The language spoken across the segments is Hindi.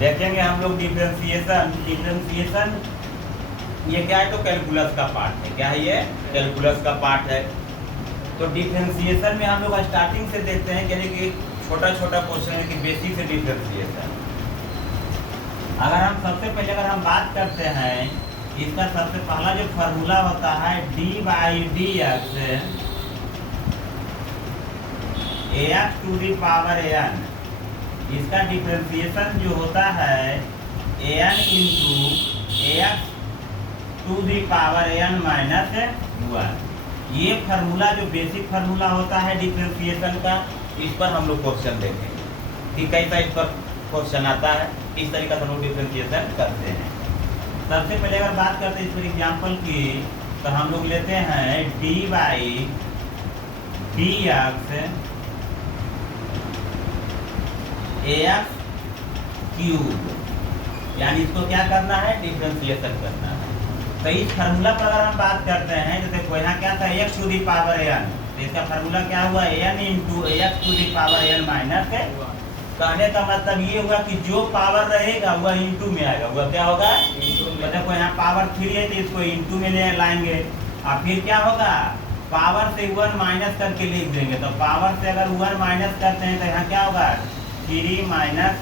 देखेंगे हम लोग डिफरेंशिएशन ये क्या है, तो कैलकुलस का पार्ट है। क्या है ये? कैलकुलस का पार्ट है। तो डिफरेंशिएशन में हम लोग स्टार्टिंग से देखते हैं, यानी कि छोटा छोटा क्वेश्चन है कि बेसिक से डिफरेंशिएशन। अगर हम सबसे पहले अगर हम बात करते हैं, इसका सबसे पहला जो फार्मूला होता है d/dx ax to the power n, इसका डिफरेंशिएशन जो होता है an into ax to the power n minus 1। ये फार्मूला जो बेसिक फार्मूला होता है डिफरेंशिएशन का, इस पर हम लोग क्वेश्चन देखेंगे कि कैसा इस पर क्वेश्चन आता है, इस तरीके से हम लोग डिफरेंशिएशन करते हैं। सबसे पहले अगर बात करते हैं इस पर एग्जाम्पल की, तो हम लोग लेते हैं d/dx ax क्यूब, यानी इसको क्या करना है? डिफरेंशिएशन करना है। तो इस फार्मूला पर अगर हम बात करते हैं, जैसे यहाँ क्या था x to the power n, तो इसका फार्मूला क्या हुआ? n into ax to the power n minus 1। कहने का मतलब ये हुआ कि जो पावर रहेगा वह इंटू में आएगा। वह क्या होगा? मतलब यहाँ पावर 3 है तो इसको इंटू में ले लाएंगे, और फिर क्या होगा? पावर से 1 माइनस करके लिख देंगे। तो पावर से अगर 1 माइनस करते हैं तो यहाँ क्या होगा? 3 माइनस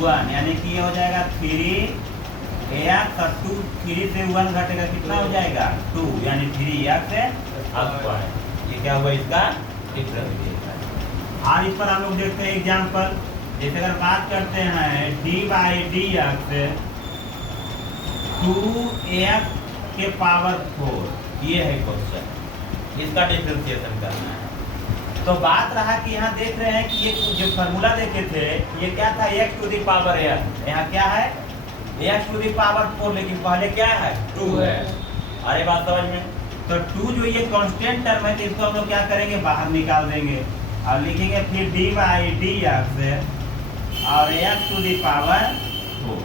1, यानी कि ये हो जाएगा 3x और 2, 3 से 1 घटेगा, कितना हो जाएगा? 2, यानी 3x स्क्वायर। ये क्या हुआ? इसका डिफरेंशिएशन। और इस पर हम लोग देखते हैं एग्जाम्पल। जैसे अगर बात करते हैं d/dx 2x के पावर 4, ये है क्वेश्चन, इसका डिफरेंशिएशन करना है। तो बात रहा कि यहाँ देख रहे हैं कि ये जो फार्मूला देखे थे, ये क्या था? x to the power n, यहाँ क्या है? x टू दी पावर 4, लेकिन पहले क्या है? 2 है। अरे बात समझ में? तो 2 जो ये कांस्टेंट टर्म है, तो इसको हम लोग क्या करेंगे? बाहर निकाल देंगे और लिखेंगे फिर d/dx और x टू दी पावर 4।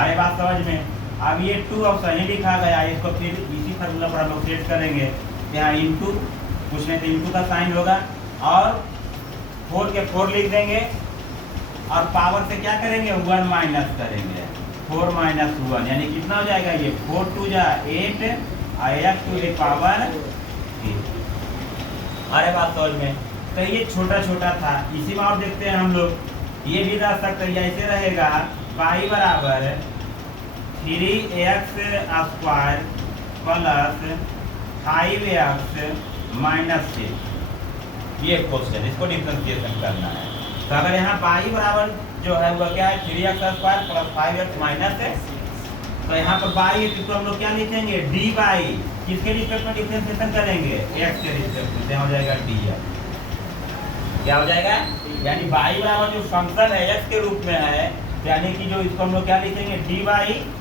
अरे बात समझ में? अब ये 2 अब सही लिखा गया, इसको फिर इसी फार्मूला पर हम लोग सेट करेंगे। यहाँ इंटू, कुछ नहीं तो इंटू का साइन होगा, और 4 के 4 लिख देंगे, और पावर से क्या करेंगे? 1 माइनस करेंगे, 4 माइनस 1, यानी कितना हो जाएगा? ये 4 2 जा 8 और x टू दी पावर 3। अरे बात समझ में? तो ये छोटा छोटा था। इसी में और देखते हैं हम लोग, ये भी रह सकता है, ऐसे रहेगा पाई बराबर 3x square plus 5x minus 6। ये क्वेश्चन, इसको डिफरेंशिएशन करना है। तो अगर यहाँ पाई बराबर जो है वह क्या है? 3x square plus 5x minus 6। तो यहाँ पर बाई, इसको हम लोग क्या लिखेंगे? d/, किसके रिस्पेक्ट में डिफरेंशिएशन करेंगे? x के रिस्पेक्ट में, हो जाएगा dx। क्या हो जाएगा? यानी y बराबर जो फंक्शन है x के रूप में है, यानी कि जो इसको हम लोग क्या लिखेंगे? dy,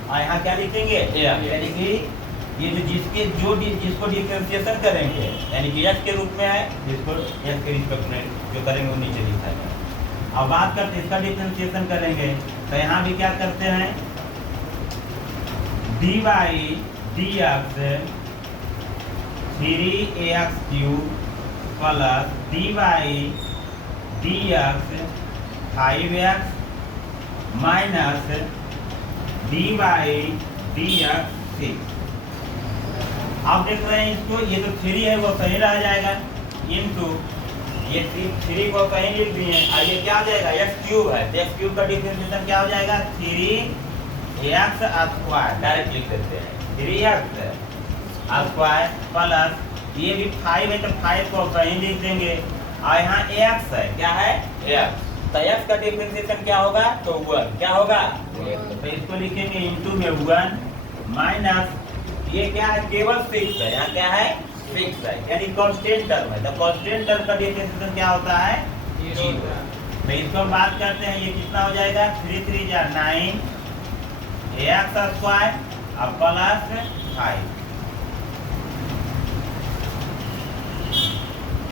और यहाँ क्या लिखेंगे? x, यानी कि ये जो जिसको डिफरेंशिएशन करेंगे, यानी कि x के रूप में है, जिसको x के रिस्पेक्ट में जो करेंगे वो नीचे लिखा जाएगा। अब बात करते हैं इसका डिफरेंशिएशन करेंगे, तो यहाँ भी क्या करते हैं? d/dx 3ax³ plus d/dx 5x minus d/dx 6। आप देख रहे हैं इसको, ये जो 3 है वो सही रह जाएगा, इनटू ये 3 को कहीं लिख दिए, और ये क्या हो जाएगा? x³ है, तो x³ का डिफरेंशिएशन क्या हो जाएगा? 3x स्क्वायर, डायरेक्ट लिख देते हैं 3x स्क्वायर प्लस ये भी 5 है, तो 5 को कहीं लिख देंगे, और यहाँ x है, क्या है? x। तो x का डिफरेंशिएशन क्या होगा? तो 1, क्या होगा? तो इसको लिखेंगे इंटू में 1 माइनस, ये क्या है? केवल 6 है, यहाँ क्या है? 6 है, यानी कांस्टेंट टर्म है। तो कांस्टेंट टर्म का डिफरेंशिएशन क्या होता है? 0। तो इसको हम बात करते हैं, ये कितना हो जाएगा? 3 3 जा 9 x स्क्वायर और प्लस 5।